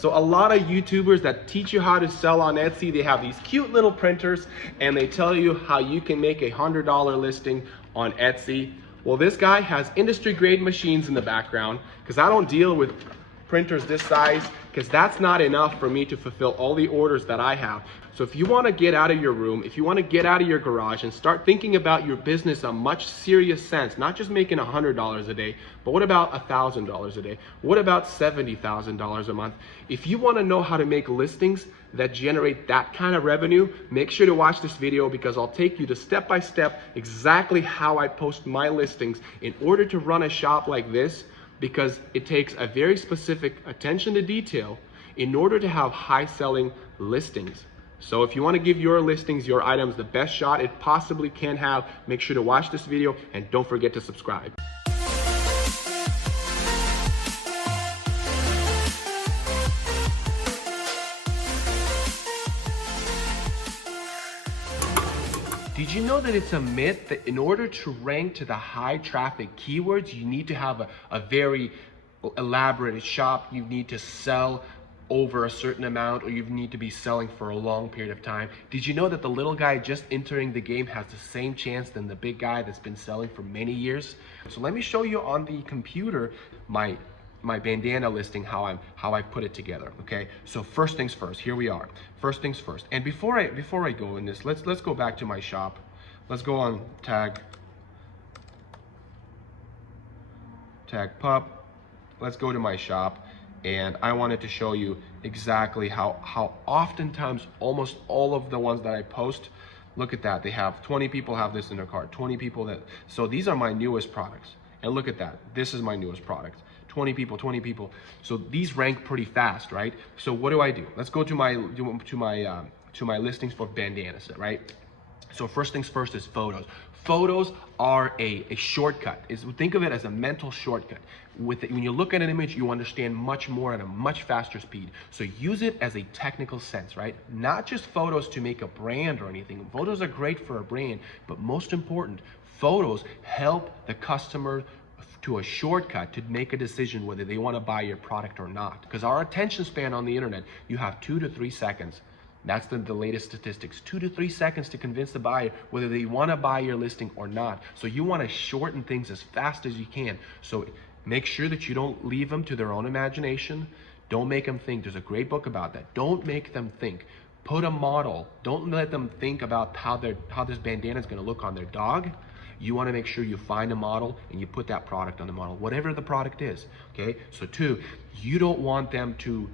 So a lot of YouTubers that teach you how to sell on Etsy, they have these cute little printers and they tell you how you can make $100 listing on Etsy. Well, this guy has industry grade machines in the background because I don't deal with printers this size because that's not enough for me to fulfill all the orders that I have. So if you want to get out of your room, if you want to get out of your garage and start thinking about your business in a much serious sense, not just making $100 a day, but what about $1,000 a day? What about $70,000 a month? If you want to know how to make listings that generate that kind of revenue, make sure to watch this video because I'll take you to step by step exactly how I post my listings in order to run a shop like this, because it takes a very specific attention to detail in order to have high selling listings. So if you want to give your listings, your items the best shot it possibly can have, make sure to watch this video and don't forget to subscribe. Did you know that it's a myth that in order to rank to the high traffic keywords, you need to have a very elaborate shop, you need to sell over a certain amount, or you need to be selling for a long period of time? Did you know that the little guy just entering the game has the same chance than the big guy that's been selling for many years? So let me show you on the computer my bandana listing, how I put it together. Okay, so first things first, here we are. First things first. And before I go in this, let's go back to my shop. Let's go on tag pup. Let's go to my shop, and I wanted to show you exactly how oftentimes almost all of the ones that I post, look at that, they have 20 people have this in their cart, 20 people that, so these are my newest products. And look at that, this is my newest product. 20 people, 20 people. So these rank pretty fast, right? So what do I do? Let's go to my listings for bandanas, right? So first things first is photos. Photos are a shortcut. Think of it as a mental shortcut. When you look at an image, you understand much more at a much faster speed. So use it as a technical sense, right? Not just photos to make a brand or anything. Photos are great for a brand, but most important, photos help the customer to a shortcut to make a decision whether they want to buy your product or not. Because our attention span on the internet, you have 2 to 3 seconds. That's the latest statistics. 2 to 3 seconds to convince the buyer whether they want to buy your listing or not. So you want to shorten things as fast as you can. So make sure that you don't leave them to their own imagination. Don't make them think. There's a great book about that. Don't make them think. Put a model. Don't let them think about how this bandana is going to look on their dog. You want to make sure you find a model and you put that product on the model, whatever the product is. Okay. So 2, you don't want them to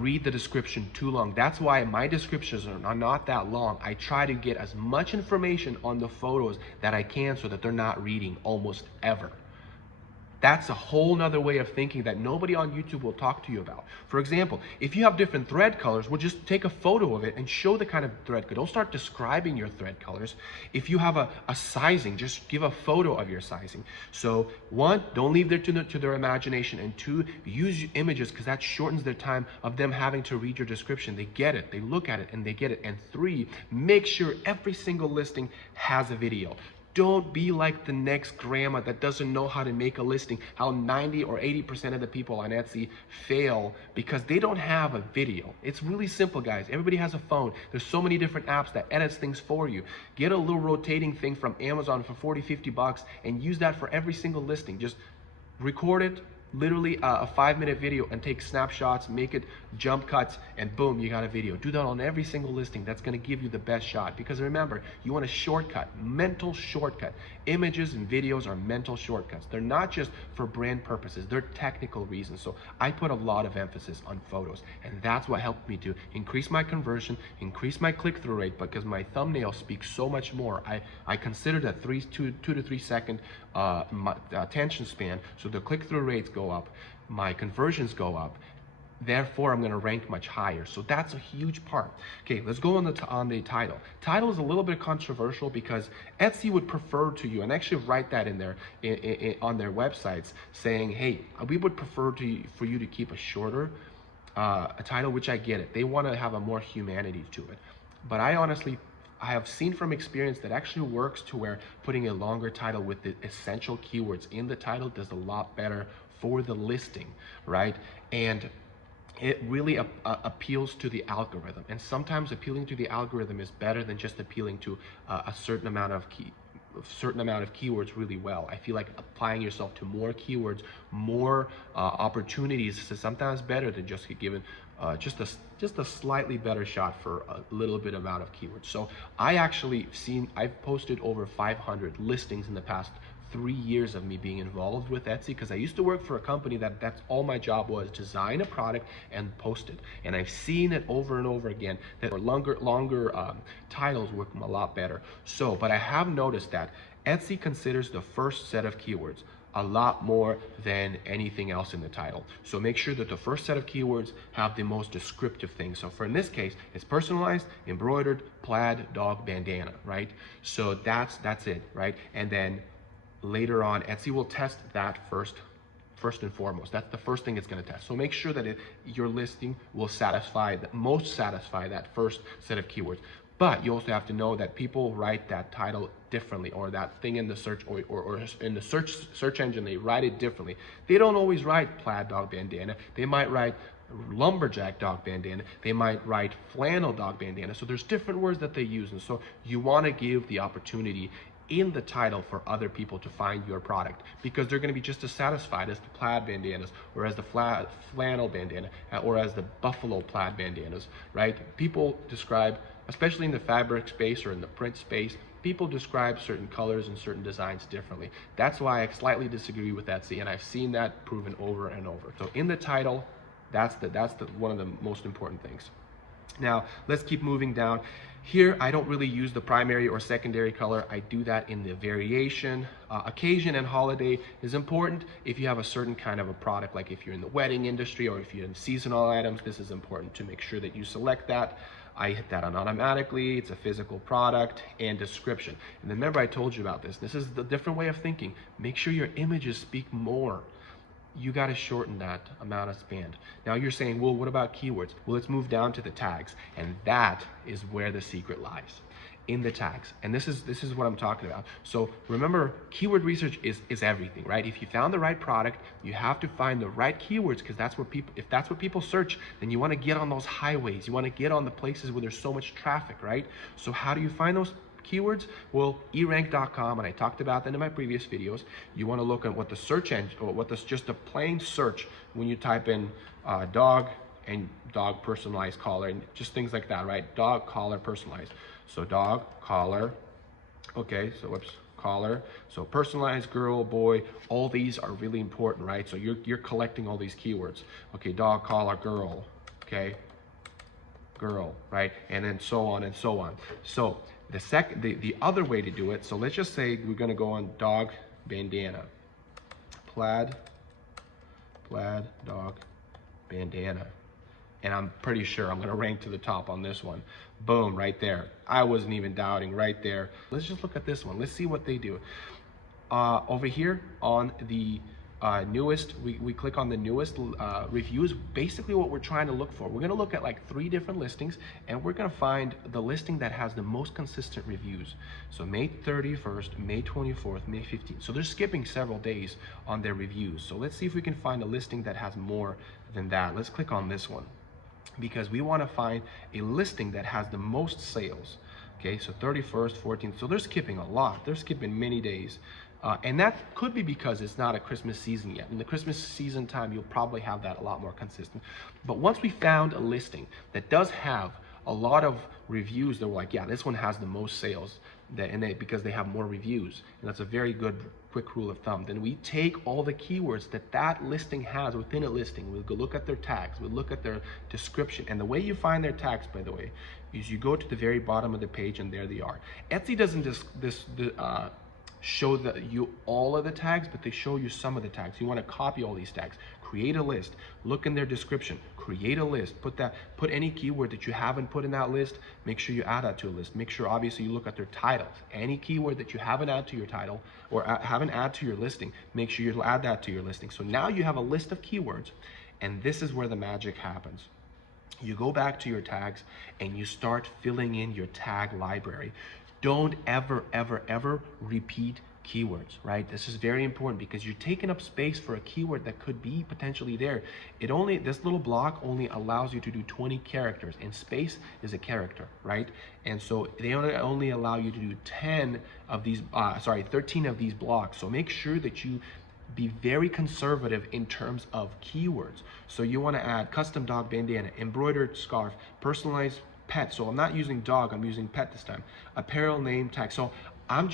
read the description too long. That's why my descriptions are not that long. I try to get as much information on the photos that I can so that they're not reading almost ever. That's a whole nother way of thinking that nobody on YouTube will talk to you about. For example, if you have different thread colors, we'll just take a photo of it and show the kind of thread color. Don't start describing your thread colors. If you have a sizing, just give a photo of your sizing. So 1, don't leave it to their imagination, and 2, use images because that shortens their time of them having to read your description. They get it, they look at it, and they get it. And 3, make sure every single listing has a video. Don't be like the next grandma that doesn't know how to make a listing, how 90 or 80% of the people on Etsy fail because they don't have a video. It's really simple, guys. Everybody has a phone. There's so many different apps that edits things for you. Get a little rotating thing from Amazon for 40, 50 bucks and use that for every single listing. Just record it, literally a 5-minute video, and take snapshots, make it jump cuts, and boom, you got a video. Do that on every single listing. That's going to give you the best shot, because remember, you want a shortcut, mental shortcut. Images and videos are mental shortcuts. They're not just for brand purposes, they're technical reasons. So I put a lot of emphasis on photos, and that's what helped me to increase my conversion, increase my click-through rate, because my thumbnail speaks so much more. I consider that 2 to 3 second attention span, so the click-through rates go up, my conversions go up, therefore I'm going to rank much higher. So that's a huge part. Okay, let's go on the title. Title is a little bit controversial because Etsy would prefer to you, and actually write that in there on their websites, saying, hey, we would prefer for you to keep a shorter a title, which I get it. They want to have a more humanity to it. But I have seen from experience that actually works, to where putting a longer title with the essential keywords in the title does a lot better for the listing, right? And it really appeals to the algorithm. And sometimes appealing to the algorithm is better than just appealing to a certain amount of keywords really well. I feel like applying yourself to more keywords, more opportunities is sometimes better than just given just a slightly better shot for a little bit amount of keywords. So I've posted over 500 listings in the past 3 years of me being involved with Etsy, because I used to work for a company that's all my job was: design a product and post it. And I've seen it over and over again that for longer titles work a lot better. So, but I have noticed that Etsy considers the first set of keywords a lot more than anything else in the title. So make sure that the first set of keywords have the most descriptive things. So in this case, it's personalized, embroidered, plaid, dog, bandana, right? So that's it, right? And then later on, Etsy will test that first and foremost. That's the first thing it's going to test. So make sure that your listing will satisfy that first set of keywords. But you also have to know that people write that title differently, or that thing in the search or in the search engine, they write it differently. They don't always write plaid dog bandana. They might write lumberjack dog bandana. They might write flannel dog bandana. So there's different words that they use. And so you want to give the opportunity in the title for other people to find your product, because they're going to be just as satisfied as the plaid bandanas, or as the flannel bandana, or as the buffalo plaid bandanas, right? People describe, especially in the fabric space or in the print space, people describe certain colors and certain designs differently. That's why I slightly disagree with Etsy, and I've seen that proven over and over. So in the title, that's one of the most important things. Now, let's keep moving down. Here, I don't really use the primary or secondary color. I do that in the variation. Occasion and holiday is important if you have a certain kind of a product, like if you're in the wedding industry or if you're in seasonal items. This is important to make sure that you select that. I hit that on automatically. It's a physical product. And description. And remember, I told you about this. This is the different way of thinking. Make sure your images speak more. You got to shorten that amount of span. Now you're saying, well, what about keywords? Well, let's move down to the tags, and that is where the secret lies, in the tags. And this is what I'm talking about. So remember, keyword research is everything, right? If you found the right product, you have to find the right keywords, because that's where people, if that's what people search, then you want to get on those highways. You want to get on the places where there's so much traffic, right? So how do you find those keywords? Well, erank.com, and I talked about that in my previous videos. You want to look at what the search engine, or what just a plain search when you type in dog and dog personalized collar, and just things like that, right? Dog collar personalized. So dog collar, okay, so whoops, collar. So personalized, girl, boy, all these are really important, right? So you're collecting all these keywords. Okay, dog collar, girl, okay, girl, right? And then so on and so on. So the other way to do it, so let's just say we're going to go on dog bandana, plaid dog bandana, and I'm pretty sure I'm going to rank to the top on this one. Boom, right there. I wasn't even doubting, right there. Let's just look at this one. Let's see what they do. Over here on the newest, we click on the newest reviews. Basically what we're trying to look for, we're going to look at like 3 different listings, and we're going to find the listing that has the most consistent reviews. So May 31st, May 24th, May 15th. So they're skipping several days on their reviews. So let's see if we can find a listing that has more than that. Let's click on this one, because we want to find a listing that has the most sales. Okay, so 31st, 14th. So they're skipping a lot. They're skipping many days. And that could be because it's not a Christmas season yet. In the Christmas season time, you'll probably have that a lot more consistent. But once we found a listing that does have a lot of reviews, that were like, yeah, this one has the most sales, because they have more reviews, and that's a very good quick rule of thumb. Then we take all the keywords that listing has within a listing. We'll go look at their tags, we'll look at their description. And the way you find their tags, by the way, is you go to the very bottom of the page, and there they are. Etsy doesn't show you all of the tags, but they show you some of the tags. You want to copy all these tags, create a list, look in their description, create a list, put any keyword that you haven't put in that list, make sure you add that to a list. Make sure obviously you look at their titles. Any keyword that you haven't added to your title, or haven't added to your listing, make sure you add that to your listing. So now you have a list of keywords, and this is where the magic happens. You go back to your tags and you start filling in your tag library. Don't ever repeat keywords, right? This is very important because you're taking up space for a keyword that could be potentially there. This little block only allows you to do 20 characters, and space is a character, right? And so they only allow you to do 13 of these blocks. So make sure that you be very conservative in terms of keywords. So you want to add custom dog bandana, embroidered scarf, personalized pet. So I'm not using dog, I'm using pet this time. Apparel name tag. So I'm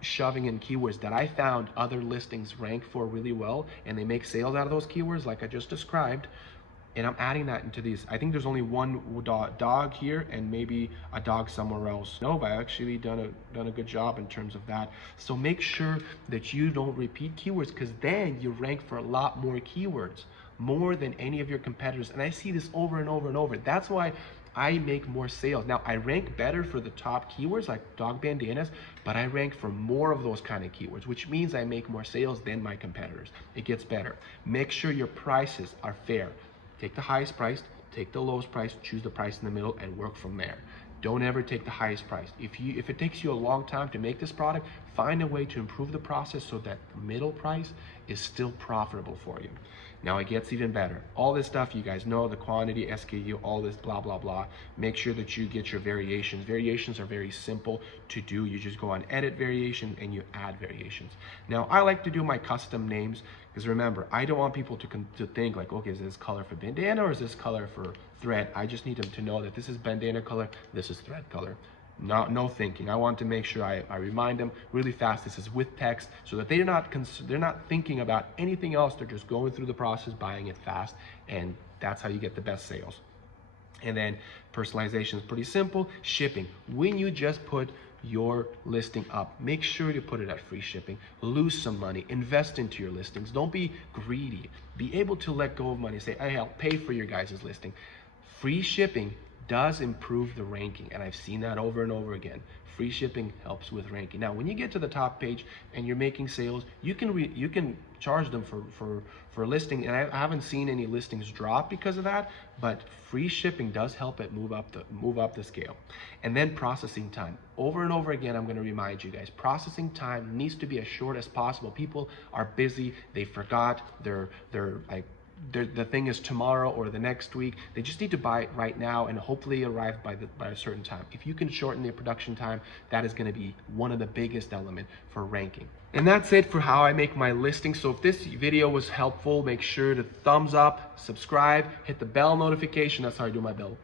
shoving in keywords that I found other listings rank for really well, and they make sales out of those keywords like I just described. And I'm adding that into these. I think there's only one dog here and maybe a dog somewhere else. No, I actually done a good job in terms of that. So make sure that you don't repeat keywords, because then you rank for a lot more keywords, more than any of your competitors. And I see this over and over and over. That's why I make more sales. Now, I rank better for the top keywords like dog bandanas, but I rank for more of those kind of keywords, which means I make more sales than my competitors. It gets better. Make sure your prices are fair. Take the highest price, take the lowest price, choose the price in the middle, and work from there. Don't ever take the highest price. If it takes you a long time to make this product, find a way to improve the process so that the middle price is still profitable for you. Now it gets even better. All this stuff, you guys know, the quantity, SKU, all this blah, blah, blah. Make sure that you get your variations. Variations are very simple to do. You just go on edit variation and you add variations. Now I like to do my custom names, because remember, I don't want people to think like, okay, is this color for bandana or is this color for thread? I just need them to know that this is bandana color, this is thread color. No thinking. I want to make sure I remind them really fast this is with text, so that they're not thinking about anything else. They're just going through the process, buying it fast, and that's how you get the best sales. And then personalization is pretty simple. Shipping. When you just put your listing up, make sure to put it at free shipping. Lose some money, invest into your listings. Don't be greedy. Be able to let go of money. Say, hey, I'll pay for your guys' listing. Free shipping does improve the ranking, and I've seen that over and over again. Free shipping helps with ranking. Now, when you get to the top page and you're making sales, you can charge them for listing, and I haven't seen any listings drop because of that. But free shipping does help it move up the scale. And then processing time. Over and over again, I'm going to remind you guys, processing time needs to be as short as possible. People are busy. They forgot. They're like, the thing is tomorrow or the next week. They just need to buy it right now and hopefully arrive by a certain time. If you can shorten the production time, that is going to be one of the biggest elements for ranking. And that's it for how I make my listing. So if this video was helpful, make sure to thumbs up, subscribe, hit the bell notification. That's how I do my bell.